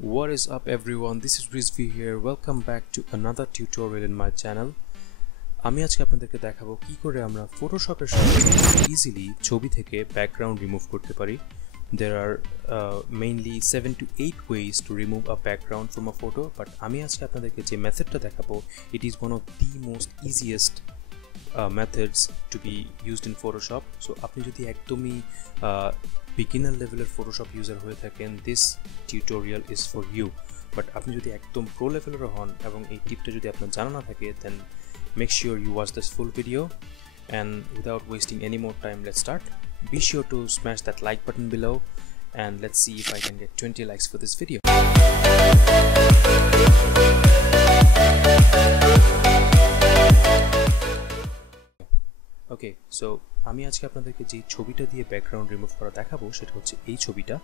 What is up everyone, this is Rizvi here. Welcome back to another tutorial in my channel. আমি আজকে আপনাদেরকে দেখাবো কি করে আমরা ফটোশপের সাহায্যে ইজিলি ছবি থেকে ব্যাকগ্রাউন্ড রিমুভ করতে পারি. There are mainly 7 to 8 ways to remove a background from a photo, but আমি আজকে আপনাদেরকে যে মেথডটা দেখাবো it is one of the most easiest methods to be used in Photoshop. So আপনি যদি একদমই beginner level Photoshop user হয়ে থাকেন, this tutorial is for you. But আপনি যদি একদম pro level হন এবং এই টিপটা যদি আপনার জানা না থাকে, then make sure you watch this full video. And without wasting any more time, let's start. Be sure to smash that like button below and let's see if I can get 20 likes for this video. Okay, so আমি আজকে আপনাদেরকে যে ছবিটা দিয়ে background remove করা দেখাবো সেটা হচ্ছে এই ছবিটা.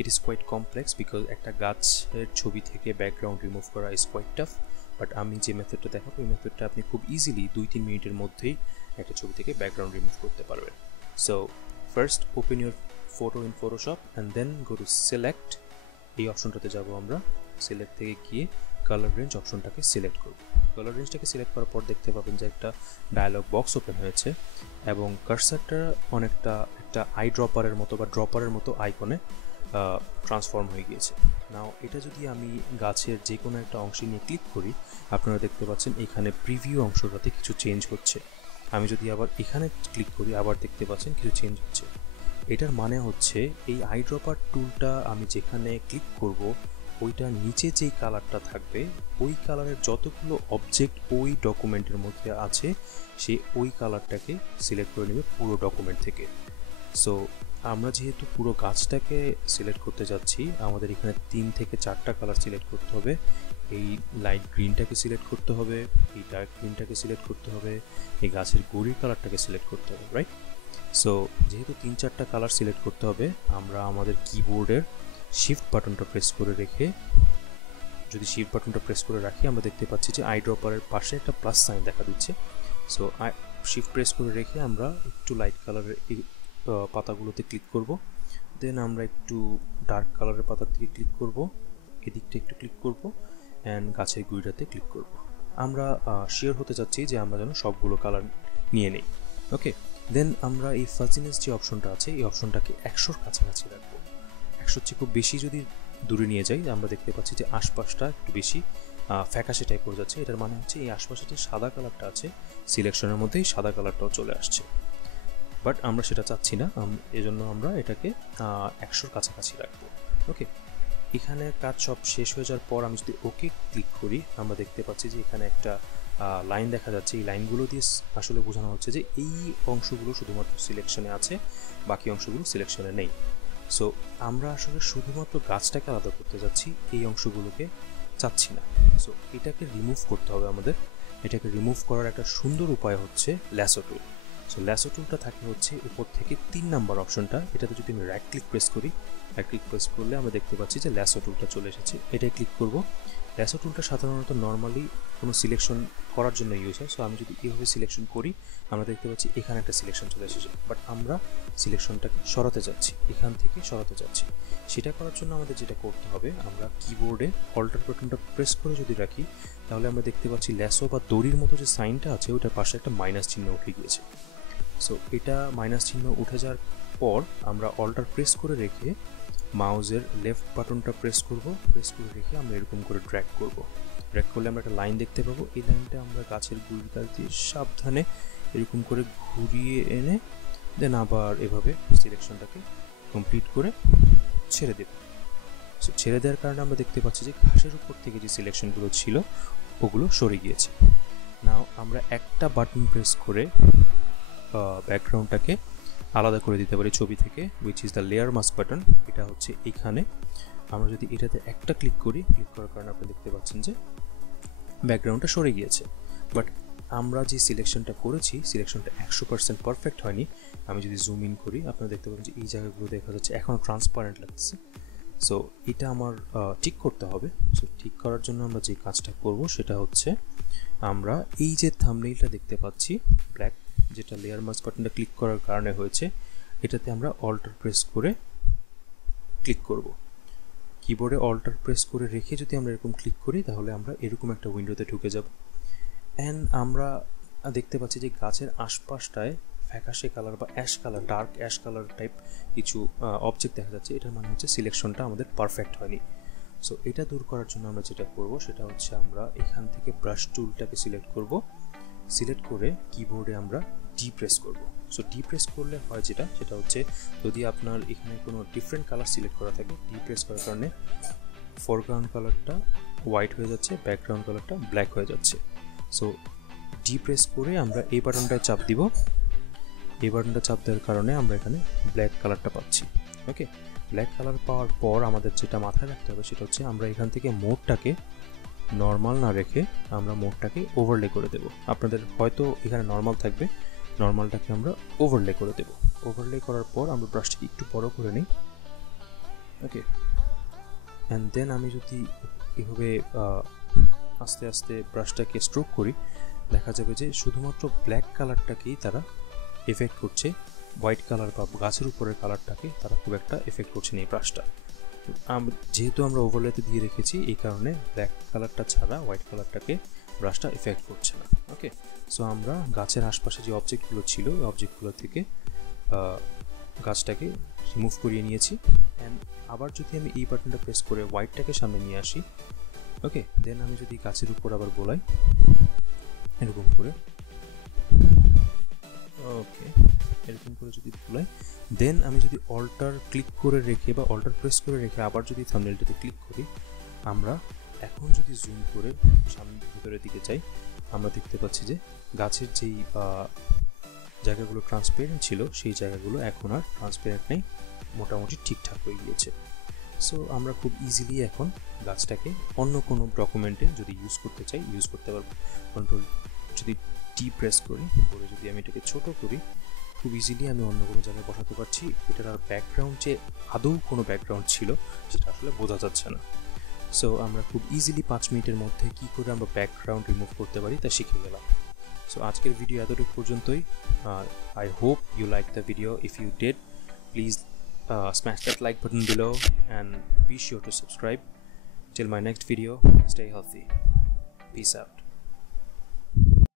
It is quite complex because একটা গাছের ছবি থেকে ব্যাকগ্রাউন্ড রিমুভ করা is quite tough, বাট আমি যে মেথডটা দেখাবো এই মেথডটা আপনি খুব ইজিলি 2-3 মিনিটের মধ্যেই একটা ছবি থেকে ব্যাকগ্রাউন্ড রিমুভ করতে পারবেন. So first open your photo in Photoshop and then go to select. এই অপশনটাতে যাব আমরা. সিলেক্ট থেকে গিয়ে কালার রেঞ্জ অপশনটাকে সিলেক্ট করব. কালার রেঞ্জটাকে সিলেক্ট করার পর দেখতে পাবেন যে একটা ডায়ালগ বক্স ওপেন হয়েছে এবং কার্সারটা অনেকটা একটা আই ড্রপারের মতো বা ড্রপারের মতো আইকনে ট্রান্সফর্ম হয়ে গিয়েছে. নাও এটা যদি আমি গাছের যে কোনো একটা অংশে নিয়ে ক্লিক করি, আপনারা দেখতে পাচ্ছেন এখানে প্রিভিউ অংশটাতে কিছু চেঞ্জ হচ্ছে. আমি যদি আবার এখানে ক্লিক করি, আবার দেখতে পাচ্ছেন কিছু চেঞ্জ হচ্ছে. এটার মানে হচ্ছে এই আই ড্রপার টুলটা আমি যেখানে ক্লিক করব ওইটা নিচে যেই কালারটা থাকবে ওই কালারের যতগুলো অবজেক্ট ওই ডকুমেন্টের মধ্যে আছে সে ওই কালারটাকে সিলেক্ট করে নেবে পুরো ডকুমেন্ট থেকে. সো আমরা যেহেতু পুরো গাছটাকে সিলেক্ট করতে যাচ্ছি, আমাদের এখানে 3 থেকে 4টা কালার সিলেক্ট করতে হবে. এই লাইট গ্রিনটাকে সিলেক্ট করতে হবে, এই ডার্ক গ্রিনটাকে সিলেক্ট করতে হবে, এই গাছের গুড়ির কালারটাকে সিলেক্ট করতে হবে, রাইট? সো যেহেতু 3-4টা কালার সিলেক্ট করতে হবে, আমরা আমাদের কিবোর্ডের শিফট বাটনটা প্রেস করে রেখে যদি শিফট বাটনটা প্রেস করে রাখি, আমরা দেখতে পাচ্ছি যে আই ড্রপারের পাশে একটা প্লাস সাইন দেখা দিচ্ছে. সো শিফট প্রেস করে রেখে আমরা একটু লাইট কালারের এই পাতাগুলোতে ক্লিক করব. দেন আমরা একটু ডার্ক কালারের পাতার দিকে ক্লিক করব, এদিকটা একটু ক্লিক করব অ্যান্ড গাছের গুঁড়িটাতে ক্লিক করব. আমরা শিওর হতে যাচ্ছি যে আমরা যেন সবগুলো কালার নিয়ে নেই. ওকে, দেন আমরা এই ফাজিনেস যে অপশনটা আছে এই অপশনটাকে 100-র কাছাকাছি রাখবো. 100-র চেয়ে খুব বেশি যদি দূরে নিয়ে যাই, আমরা দেখতে পাচ্ছি যে আশপাশটা একটু বেশি ফ্যাকাশে টাইপ হয়ে যাচ্ছে. এটার মানে হচ্ছে এই আশপাশে যে সাদা কালারটা আছে সিলেকশনের মধ্যেই সাদা কালারটাও চলে আসছে, বাট আমরা সেটা চাচ্ছি না. এজন্য আমরা এটাকে 100-র কাছাকাছি রাখবো. ওকে, এখানে কাজ সব শেষ হয়ে যাওয়ার পর আমি যদি ওকে ক্লিক করি, আমরা দেখতে পাচ্ছি যে এখানে একটা লাইন দেখা যাচ্ছে. এই লাইনগুলো দিয়ে আসলে বোঝানো হচ্ছে যে এই অংশগুলো শুধুমাত্র সিলেকশনে আছে, বাকি অংশগুলো সিলেকশনে নেই. সো আমরা আসলে শুধুমাত্র গাছটাকে আলাদা করতে যাচ্ছি, এই অংশগুলোকে চাচ্ছি না. সো এটাকে রিমুভ করতে হবে আমাদের. এটাকে রিমুভ করার একটা সুন্দর উপায় হচ্ছে ল্যাসো টুল. সো ল্যাসো টুলটা থাকে হচ্ছে উপর থেকে 3 নাম্বার অপশনটা. এটাতে যদি আমি রাইট ক্লিক প্রেস করি, রাইট ক্লিক প্রেস করলে আমরা দেখতে পাচ্ছি যে ল্যাসো টুলটা চলে এসেছে. এটাই ক্লিক করব. ল্যাসো টুলটা সাধারণত নর্মালি কোনো সিলেকশন করার জন্য ইউজ হয়. সো আমি যদি এইভাবে সিলেকশন করি, আমরা দেখতে পাচ্ছি এখানে একটা সিলেকশন চলে এসেছে, বাট আমরা সিলেকশনটাকে সরাতে যাচ্ছি, এখান থেকে সরাতে যাচ্ছি. সেটা করার জন্য আমাদের যেটা করতে হবে, আমরা কিবোর্ডে অল্টার বাটনটা প্রেস করে যদি রাখি, তাহলে আমরা দেখতে পাচ্ছি ল্যাসো বা দড়ির মতো যে সাইনটা আছে ওটার পাশে একটা মাইনাস চিহ্ন উঠে গিয়েছে. সো এটা মাইনাস চিহ্ন উঠে যাওয়ার পর আমরা অল্টার প্রেস করে রেখে মাউসের লেফট বাটনটা প্রেস করব. প্রেস করে রেখে আমরা এরকম করে ড্র্যাগ করব. ড্র্যাগ করলে আমরা একটা লাইন দেখতে পাবো. এই লাইনটা আমরা গাছের গুঁড়ির কাছ দিয়ে সাবধানে এরকম করে ঘুরিয়ে এনে দেন আবার এভাবে সিলেকশনটাকে কমপ্লিট করে ছেড়ে দেব. সো ছেড়ে দেওয়ার কারণে আমরা দেখতে পাচ্ছি যে ঘাসের উপর থেকে যে সিলেকশনগুলো ছিল ওগুলো সরে গিয়েছে. নাও আমরা একটা বাটন প্রেস করে ব্যাকগ্রাউন্ডটাকে আলাদা করে দিতে পারি ছবি থেকে, which is the layer mask button. এটা হচ্ছে এখানে. আমরা যদি এটাতে একটা ক্লিক করি, ক্লিক করার কারণে আপনি দেখতে পাচ্ছেন যে ব্যাকগ্রাউন্ডটা সরে গিয়েছে. বাট আমরা যে সিলেকশনটা করেছি সিলেকশনটা 100% পারফেক্ট হয়নি. আমি যদি জুম ইন করি, আপনারা দেখতে পাবেন যে এই জায়গাগুলো দেখা যাচ্ছে এখনও ট্রান্সপারেন্ট লাগছে. সো এটা আমার ঠিক করতে হবে. সো ঠিক করার জন্য আমরা যে কাজটা করব সেটা হচ্ছে আমরা এই যে থাম্বনেইলটা দেখতে পাচ্ছি ব্ল্যাক, যেটা লেয়ার মাস্ক বাটনটা ক্লিক করার কারণে হয়েছে, এটাতে আমরা অল্টার প্রেস করে ক্লিক করব. কিবোর্ডে অল্টার প্রেস করে রেখে যদি আমরা এরকম ক্লিক করি তাহলে আমরা এরকম একটা উইন্ডোতে ঢুকে যাব। অ্যান্ড আমরা দেখতে পাচ্ছি যে গাছের আশপাশটায় ফ্যাকাশে কালার বা ash colour, dark ash colour type কিছু অবজেক্ট দেখা যাচ্ছে। এটার মানে হচ্ছে সিলেকশনটা আমাদের পারফেক্ট হয়নি। সো এটা দূর করার জন্য আমরা যেটা করব সেটা হচ্ছে আমরা এখান থেকে ব্রাশ টুলটাকে সিলেক্ট করব। সিলেক্ট করে কিবোর্ডে আমরা ডি প্রেস করব। সো ডি প্রেস করলে হয় যেটা, সেটা হচ্ছে যদি আপনার এখানে কোনো ডিফারেন্ট কালার সিলেক্ট করা থাকে, ডি প্রেস করার কারণে ফোরগ্রাউন্ড কালারটা হোয়াইট হয়ে যাচ্ছে, ব্যাকগ্রাউন্ড কালারটা ব্ল্যাক হয়ে যাচ্ছে। সো ডি প্রেস করে আমরা এই বাটনটায় চাপ দিব। এই বাটনটা চাপ দেওয়ার কারণে আমরা এখানে ব্ল্যাক কালারটা পাচ্ছি। ওকে, ব্ল্যাক কালার পাওয়ার পর আমাদের যেটা মাথায় রাখতে হবে সেটা হচ্ছে আমরা এখান থেকে মোডটাকে নর্মাল না রেখে আমরা মোডটাকে ওভারলে করে দেব। আপনাদের হয়তো এখানে নর্মাল থাকবে, নর্মালটাকে আমরা ওভারলে করে দেব। ওভারলে করার পর আমরা ব্রাশটাকে একটু বড় করে নিই। ওকে, অ্যান্ড দেন আমি যদি এভাবে আস্তে আস্তে ব্রাশটাকে স্ট্রোক করি, দেখা যাবে যে শুধুমাত্র ব্ল্যাক কালারটাকেই তারা এফেক্ট করছে, হোয়াইট কালার বা গাছের উপরের কালারটাকে তারা খুব একটা এফেক্ট করছে না এই ব্রাশটা। যেহেতু আমরা ওভারলেতে দিয়ে রেখেছি এই কারণে ব্ল্যাক কালারটা ছাড়া হোয়াইট কালারটাকে ব্রাশটা এফেক্ট করছে না। ওকে, সো আমরা গাছের আশপাশে যে অবজেক্টগুলো ছিল ওই অবজেক্টগুলো থেকে গাছটাকে রিমুভ করিয়ে নিয়েছি। অ্যান্ড আবার যদি আমি এই বাটনটা প্রেস করে হোয়াইটটাকে সামনে নিয়ে আসি, ওকে, দেন আমি যদি গাছের উপর আবার বোলাই এরকম করে, ওকে, এরকম করে যদি বোলাই, দেন আমি যদি অল্টার ক্লিক করে রেখে বা অল্টার প্রেস করে রেখে আবার যদি থাম্বনেলটাতে ক্লিক করি, আমরা এখন যদি জুম করে সামনে ভিতরের দিকে যাই, আমরা দেখতে পাচ্ছি যে গাছের যেই জায়গাগুলো ট্রান্সপারেন্ট ছিল সেই জায়গাগুলো এখন আর ট্রান্সপারেন্ট নেই, মোটামুটি ঠিকঠাক হয়ে গিয়েছে। সো আমরা খুব ইজিলি এখন গাছটাকে অন্য কোনো ডকুমেন্টে যদি ইউজ করতে চাই ইউজ করতে পারবো। কন্ট্রোল যদি টি প্রেস করি করে যদি আমি এটাকে ছোট করি, খুব ইজিলি আমি অন্য কোনো জায়গায় বসাতে পারছি। এটার আর ব্যাকগ্রাউন্ড যে আদৌ কোনো ব্যাকগ্রাউন্ড ছিল সেটা আসলে বোঝা যাচ্ছে না। সো আমরা খুব ইজিলি 5 মিনিটের মধ্যে কী করে আমরা ব্যাকগ্রাউন্ড রিমুভ করতে পারি তা শিখে গেলাম। সো আজকের ভিডিও এতটুকু পর্যন্তই। I hope you liked the video. If you did, please smash that like button below and be sure to subscribe. Till my next video, stay healthy. Peace out.